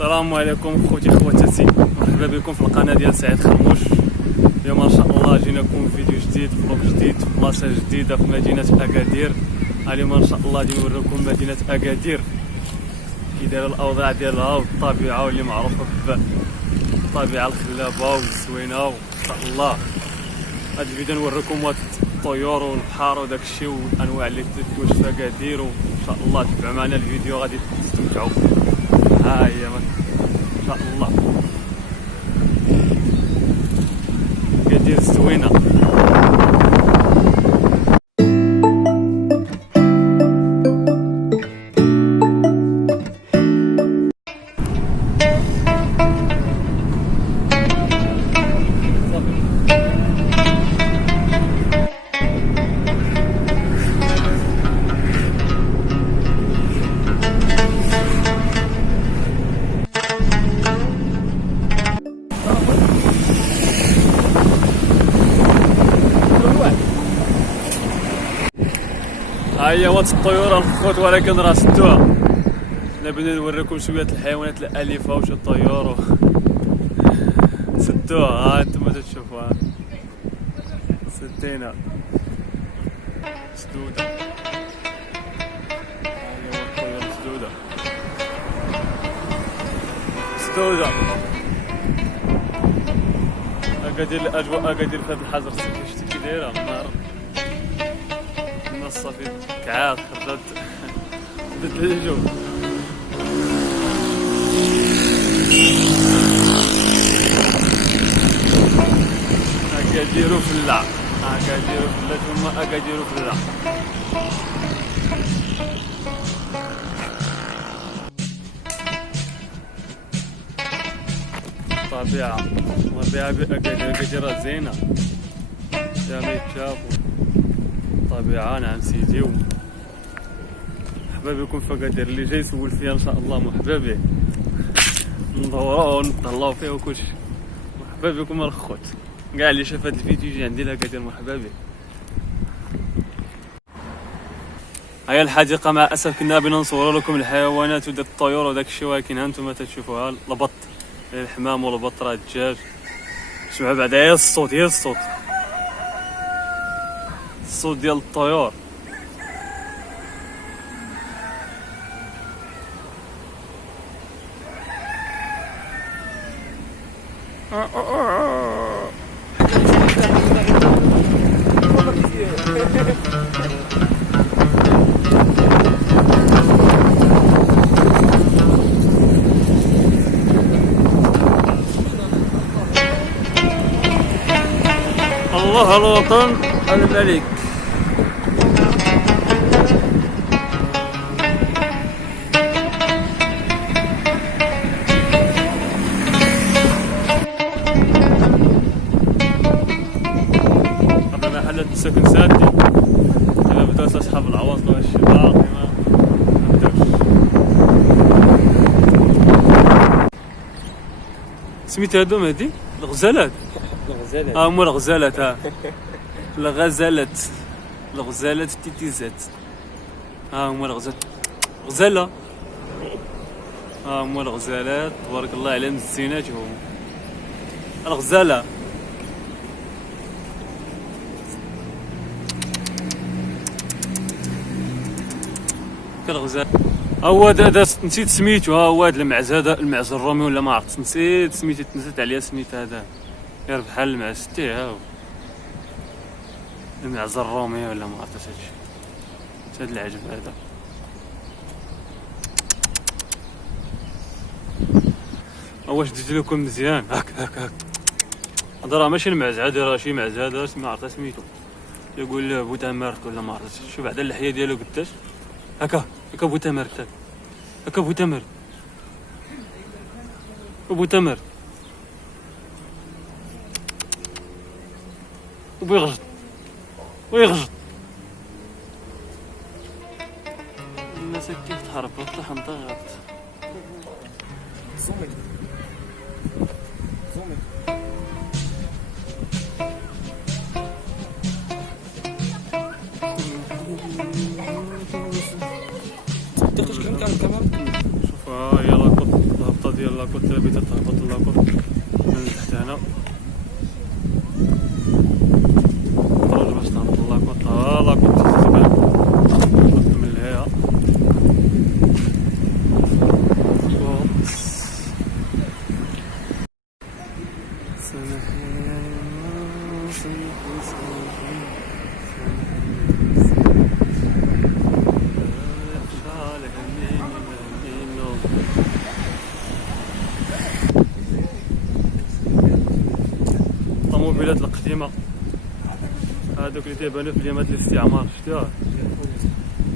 السلام عليكم خوتي خواتاتي، مرحبا بكم في القناه ديال سعيد خرموش. اليوم ان شاء الله جيناكم فيديو جديد، فلوق جديد، في بلاصه جديده في مدينه اكادير. اليوم ان شاء الله غادي نوريكم مدينه اكادير كي دايره الاوضاع ديالها والطبيعه، واللي معروفه بالطبيعه الخلابه والزوينه. وان شاء الله هاد الفيديو نوريكم واد الطيور والبحر وداك الشيء والانواع اللي تتواجد في اكادير، وان شاء الله تبعوا معنا الفيديو غادي تستمتعوا. ها هي ان شاء الله اكادير زوينه. ها هي واد الطيور الخوت، ولكن راه سدوها. حنا بغينا نوريكم شويه الحيوانات الاليفه وشي طيور سدوها. ها انتم تشوفوها سدينا مسدوده. ها هي واد الطيور مسدوده مسدوده. اكادير الاجواء اكادير في هذا الحجر شتي كي دايره النهار صافي كعاد خرجت بدت الجو. اكادير فلا اكادير فلا ثم اكادير فلا. طبيعة بأكادير راه زينة فيها ما يتشاف. طبيعة نعم سيدي. مرحبا بكم في اكادير، اللي جاي يسول فيها ان شاء الله مرحبا به، ندورو ونتهلاو فيه وكلشي. مرحبا بكم الخوت، كاع اللي شاف هاد الفيديو يجي عندي لاكادير مرحبا به. هيا الحديقة، مع الاسف كنا بغينا نصوروا لكم الحيوانات وداك الطيور وداك الشيء، ولكن ها انتم تشوفوها البط الحمام والبط راه الدجاج. سمعوا بعدا هي الصوت الصوت ديال الطيور. الله الوطن الملك. هذا محل السكن سادي، دابا بداو اصحاب العواصل وهادشي باقي ما بداوش. سميت هادو هادي الغزالات. هما الغزالات. الغزالات التيتيزات. ها هما غزالة. ها هما الغزالات تبارك الله عليهم زيناتهم. الغزالة كالغزال. هو هذا نسيت سميتو. ها هو هذا المعز الرومي ولا ما عرفت، نسيت سميتو، تنسيت عليا سميت هذا غير بحال المعز تاعو المعز الرومي ولا ما عرفتش هادشي. هاد العجب هذا. واش ديت لكم مزيان هاك هذا راه ماشي المعز عادي، راه شي معز هذا ما عرفت سميتو، يقول له بوتامرت ولا ما عرفتش. شوف بعدا اللحيه ديالو قداش هكا بوتامرت. هكا بوتامرت ويغجط الناس كيف تهرب طاح نطاغط. ديال لاكوط اللي بغيتي تهبط لاكوط من تحت هنا خرج باش تهبط لاكوط. ها لاكوط الجبل من الهيئة الطوموبيلات القديمة هادوك اللي تيبانو في ايامات الاستعمار، شتيها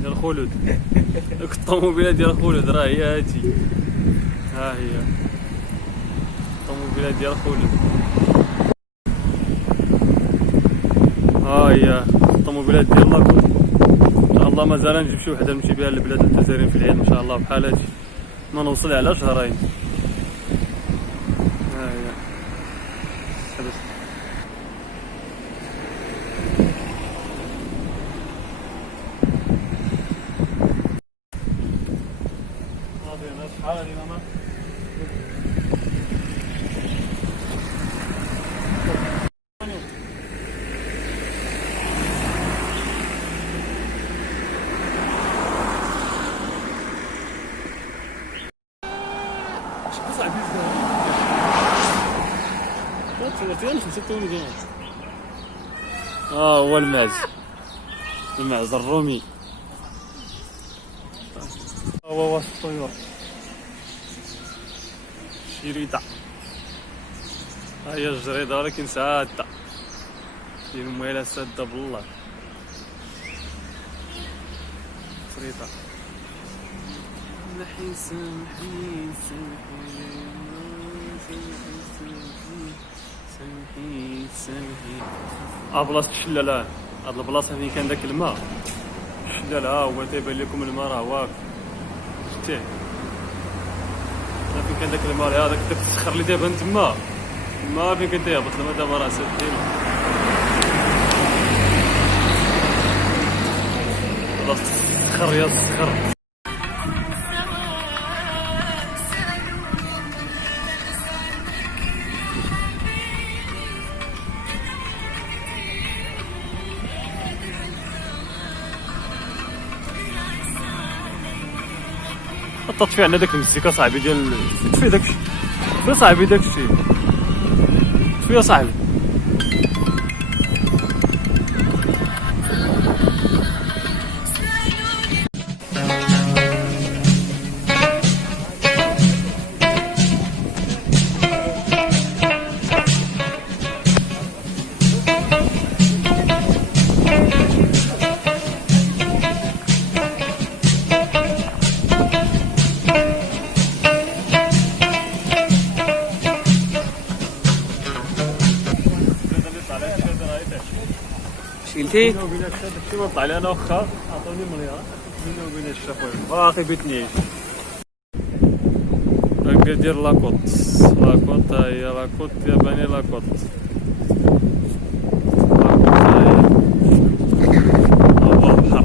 ديال الخلود، دوك الطوموبيلات ديال الخلود راه هي هادي، ها هي الطوموبيلات ديال الخلود، ها هي الطوموبيلات ديال لاكوط. ان شاء الله مازال نجيب شي وحده نمشي بها للبلاد الجزائريين في العيد ان شاء الله بحال هادي، ما نوصل على شهرين. ها هي شحال هادي ماما؟ صاحبي صورتي 85 دينار. هو المعز، المعز الرومي، هو وسط الطيور شريطة. ها هي الجريدة ولكن سادة، ديال المويلة سادة بالله، شريطة. سامحي سامحي سامحي سامحي. بلاصة الشلالة، هاد البلاصة فين كان داك الماء الشلال، ها هو تيبان لكم الماء راه واقف، شتيه فين كان داك الماء، هذاك الصخر اللي تيبان تما، ما فين كان تيهبط الماء دابا راه سادين. بلاصة الصخر يا الصخر. طفي عندنا داك المزيكا صاحبي ديال طفي داكشي، طفي صاحبي داكشي، طفي يا صاحبي. شيلتي؟ بيني وبين الشاب كيما طلع لي انا واخا عطوني مليار، بيني وبين الشاب باقي بيتنيش. أكادير لاكوط، لاكوط ها هي لاكوط ياباني لاكوط، لاكوط ها هي، هو البحر،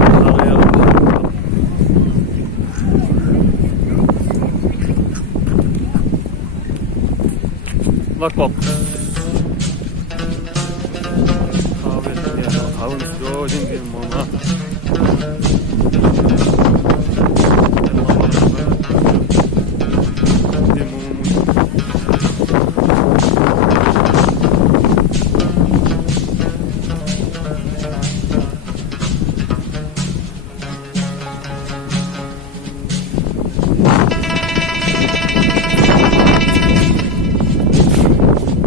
البحر يا البحر، لاكوط. قهوة مسدودين ديال ماما،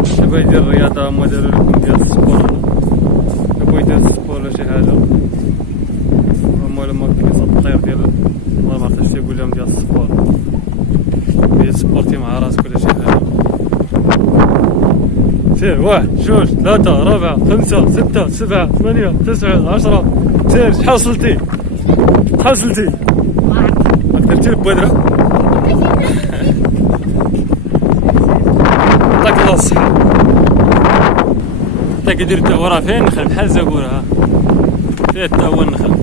شباب يدير الرياضة هما دارو لكم ديال السبور، بغا يدير السبور ولا شي حاجة، هما لما كيصاوب الطير ديال والله معرفتش تيقول لهم ديال السبور، ديال سبورتي مع راسك ولا شي حاجة. سير 1 2 3 4 5 6 7 8 9 10 سير. شحال وصلتي؟ شحال وصلتي؟ درتي البودرة؟ يعطيك الله الصحة. تا كيدير تا هو راه فين النخل بحال زاكورة، ها فيه تا هو النخل.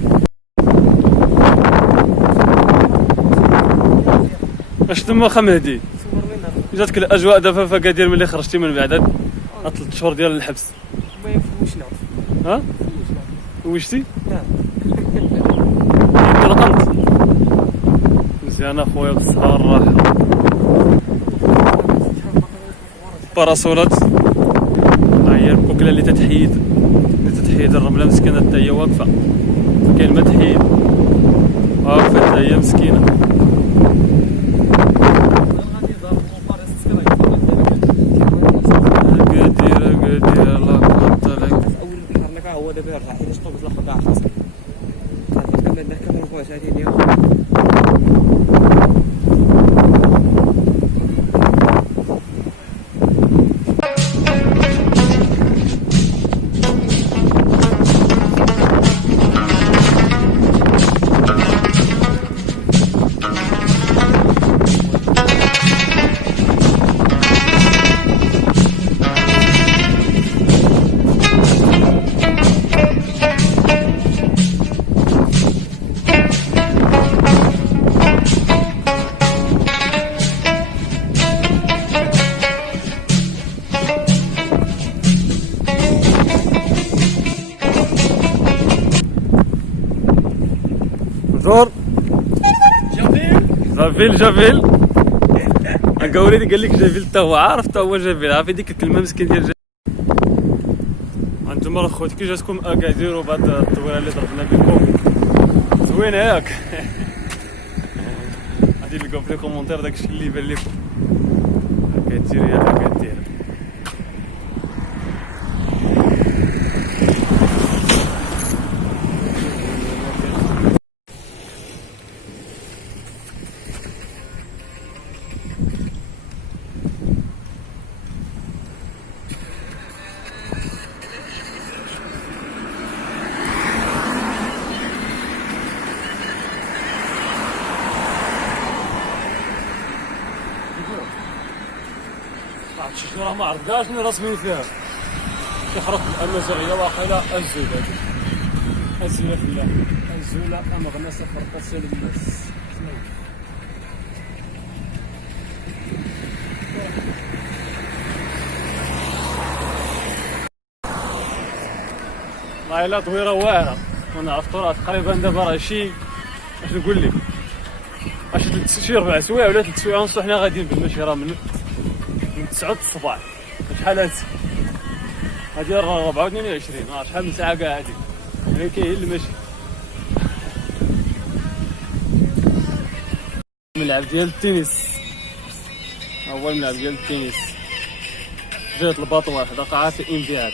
اش تما خا مهدي صورنا جاتك الاجواء دابا في اكادير ملي خرجتي من بعد هاد 3 شهور ديال الحبس؟ ما يفوشنا ها وشتي نعم طلقمت مزيان اخويا بالصحه والراحه. باراسولات ها هي الكوكله اللي تتحيد الرمله مسكينه حتى هي واقفه كاين ما تحيد واقفه حتى هي مسكينه. قادير الله يقدر لك. اول ذكرنا هو دابا رجع حيت شنو بغيت ناخذ عرفت كمان نركب الخوات هذه ديال زور جافيل قولي قال لك جافيل حتى هو عارف حتى هو جافيل عارف ديك الكلمه مسكين ديال جافيل. انتم اخوتي كي جاتكم اكادير وبعد الطويره اللي ضربنا بكم زوينه ياك غادي نلقاو في لي كومونتير داكشي اللي يبان لكم. اكادير يا اكادير عرفتي شنو راه ما عرفت كاع شنو راسمين فيها شي حرف الامازيغيه واقيلا الزوله الزوله في الله الزوله امغنسه فرقه للناس. والله الا طويره واعره وانا عرفت راه تقريبا دابا راه شي اش نقول لك شي 4 سوايع ولا 3 سوايع ونص حنا غاديين بالمشي راه من 9 الصباح. شحال هادي راه 24 شحال من ساعه كاع هادي يعني كاين المشي. الملعب ديال التنس هو الملعب ديال التنس جهة الباطوار حدا قاعة الانبياء.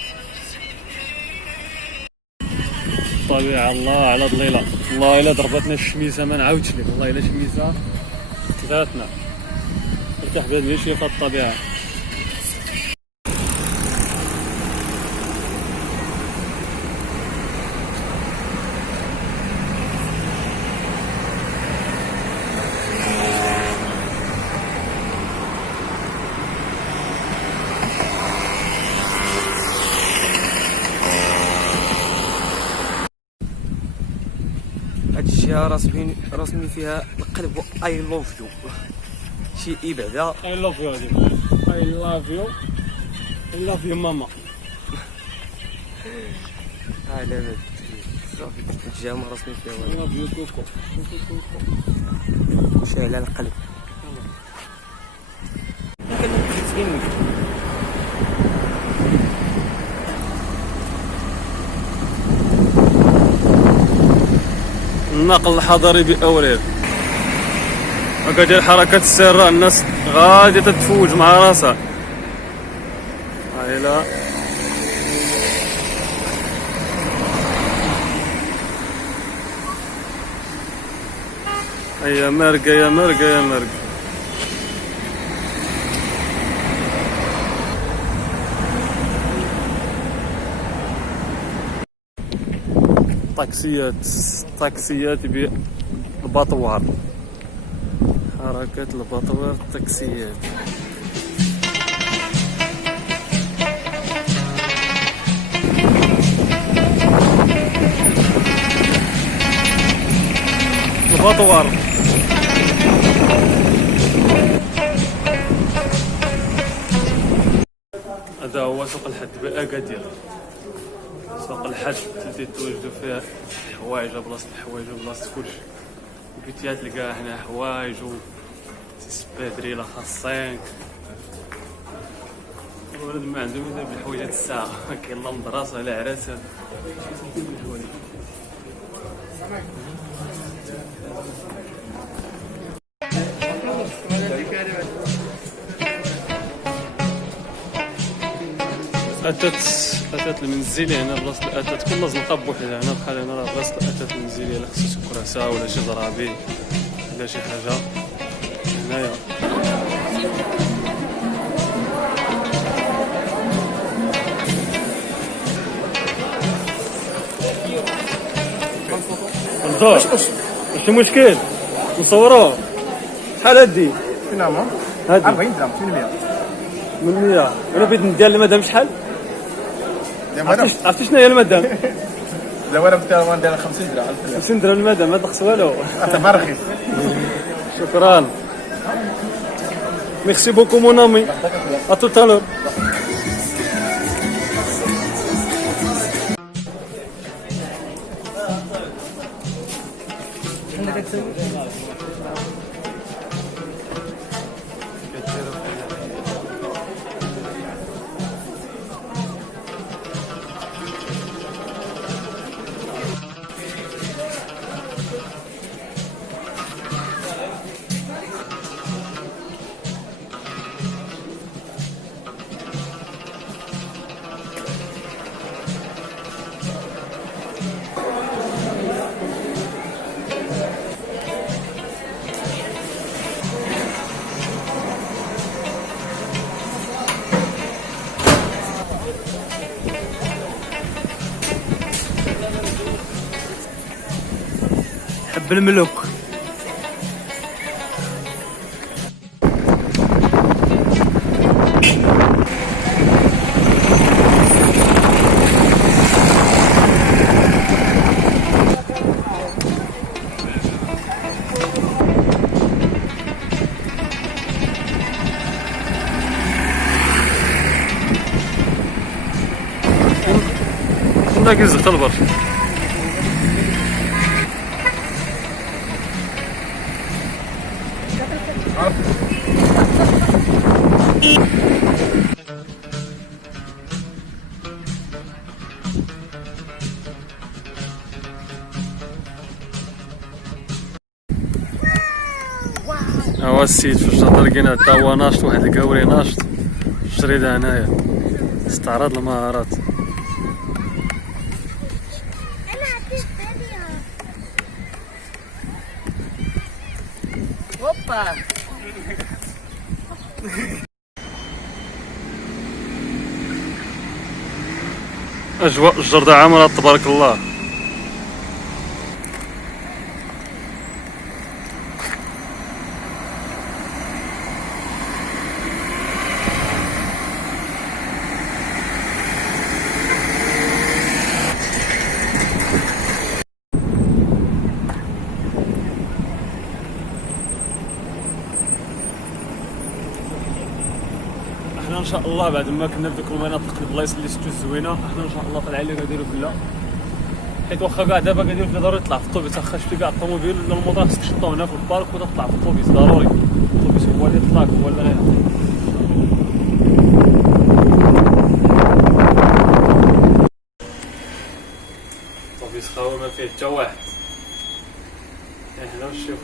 طبيعة الله على ضليلة والله الا ضربتنا الشميسة ما نعاودش لك والله الا شميسة كثرتنا ارتاح بهاد المشي في الطبيعة. هاد الجهه رسمي فيها القلب اي لوف يو شي ابعده I love you هادي I love you I love you ماما. لا صافي الجهه ما رسمي فيها I والو love you كوكو شي على القلب. النقل الحضري بأوريل وكدير حركة السير الناس غادي تتفوج مع راسها. هايلا هيا مرقة يا مرقة يا مرقة. طاكسيات بالباطوار حركة الباطوار التاكسيات. الباطوار بأكادير. سوق الحج تلتي توجدوا فيه الحوايج بلاصة الحوايج وبلاصة كلشي. وكي تلقى هنا حوايج و سبادري لا خاصين. الولد ما عندهم إلا بالحوايجات الساعة، كاين لا مدرسة لا عراسة. أتات المنزلية هنا بلاصة الأتات كل زنقة بوحدها. هنا بحال هنا راه بلاصة الأتات المنزلية، لا خصو كراسة ولا شي زرابي ولا شي حاجة هنايا. الدور ماشي مشكل نصوروه. شحال هادي؟ نعم هادي 40 درهم 800. من 100. انا بغيت ندير المدام شحال؟ عرفتي شنو هي المدام؟ دابا انا ندير 50 درهم 50 درهم المدام، ما تنقص والو. تبع رخيص. شكرا. ميرسي بوكو مون امي. ا توت الور. حب الملوك. كنا كنزغ البر. هو السيد في الشاطئ لقينا تا هو ناشط، واحد الكاوري ناشط في الشريدة هنايا استعراض المهارات. هوبا أجواء الجردة عامرة تبارك الله. احنا ان شاء الله بعد ما كنا في ذوك المناطق البلايص اللي شفتو زوينه، احنا ان شاء الله طالعين اللي غاديروا فيلا، حيت واخا كاع دابا غاديروا فيلا ضروري تطلع في الطوبيس. واخا شفتي كاع الطوموبيل ولا الموطور خصك تحطو هنا في البارك وتطلع في الطوبيس ضروري. الطوبيس هو اللي يطلعك، هو اللي الطوبيس خاوي ما فيه حتى واحد. احنا والشيخ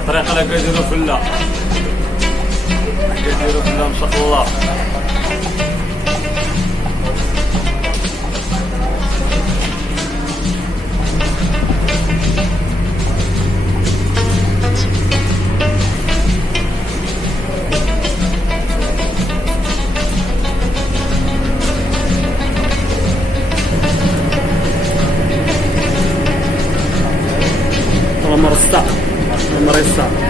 الطريقة اللي كيديرو فلا كيديرو فلا ان شاء الله. مرسى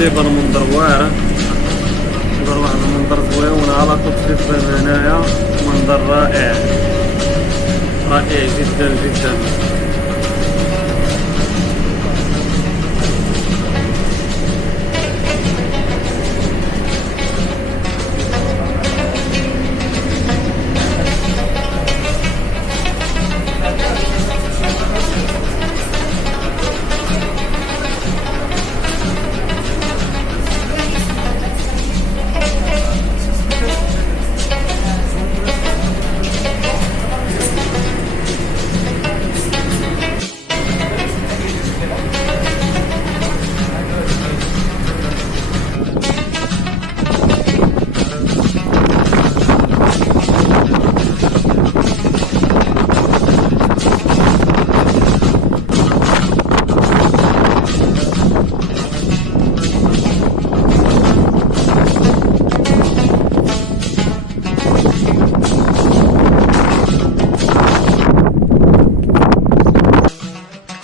تيبان منظر واعر، تيبان واحد المنظر زويون على طول تبان هنايا، منظر رائع رائع جدا جدا.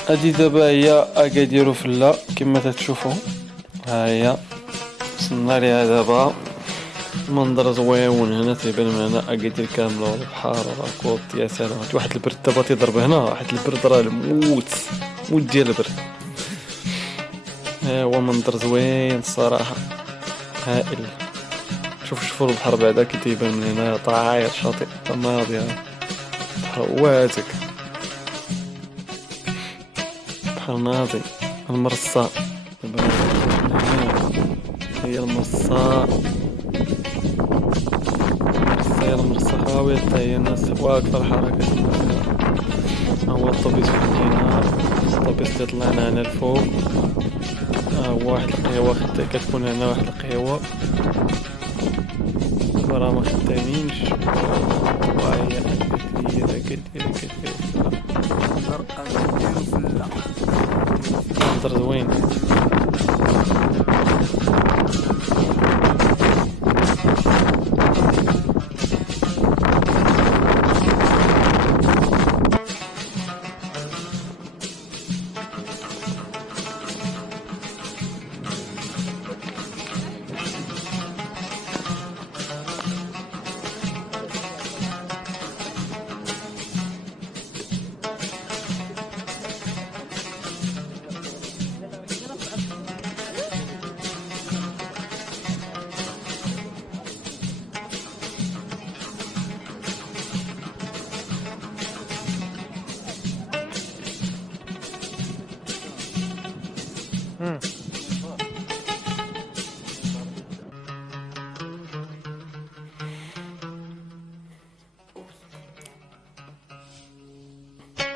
هادي دابا هي اكادير وفلا كما تتشوفوا، ها هي وصلنا ليها دابا. منظر زويون هنا تيبان من هنا اكادير كامله والبحر وراكوط. يا سلام، واحد البرد دابا تيضرب هنا، واحد البرد راه الموت ديال البرد. ها هو منظر زوين الصراحه هائل. شوفوا البحر بعدا كي تيبان من هنا طاير شاطئ رمادي، بحر واتك بحر ناضي. المرصة هي المرصة، هي المرصة خاوية حتى هي الناس واقفة الحركة. ها هو الطوبيس في المدينة، الطوبيس اللي طلعنا هنا الفوق. ها هو واحد القهوة كتكون هنا، واحد القهوة راه مخدامينش. وهي كثيرة منظر زوين.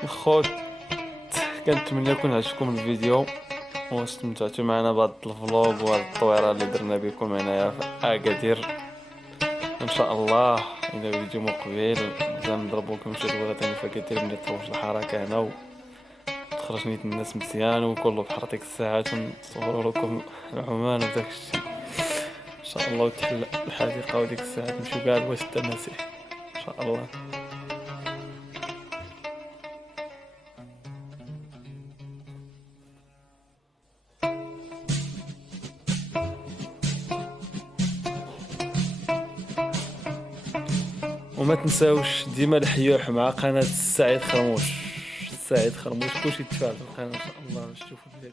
خوت، كنتمنى يكون عجبكم الفيديو واستمتعتوا معنا بهذا الفلوق وهذه الطويره اللي درنا بكم هنايا في اكادير. ان شاء الله الى فيديو مقبل مزال نضربوا لكم شي دوله ثاني في اكادير ملي تطوش الحركه هنا وتخرج نيت الناس مزيان وكله بحر ديك الساعات، ونصوروا لكم العمان وداك الشيء ان شاء الله، وتحل الحديقه وديك الساعات نمشيو كاع لواش التماسيح ان شاء الله. وما تنساوش ديما الحيوح مع قناة السعيد خرموش. السعيد خرموش كلشي يتفاعل في القناة ان شاء الله باش تشوفوا الجديد.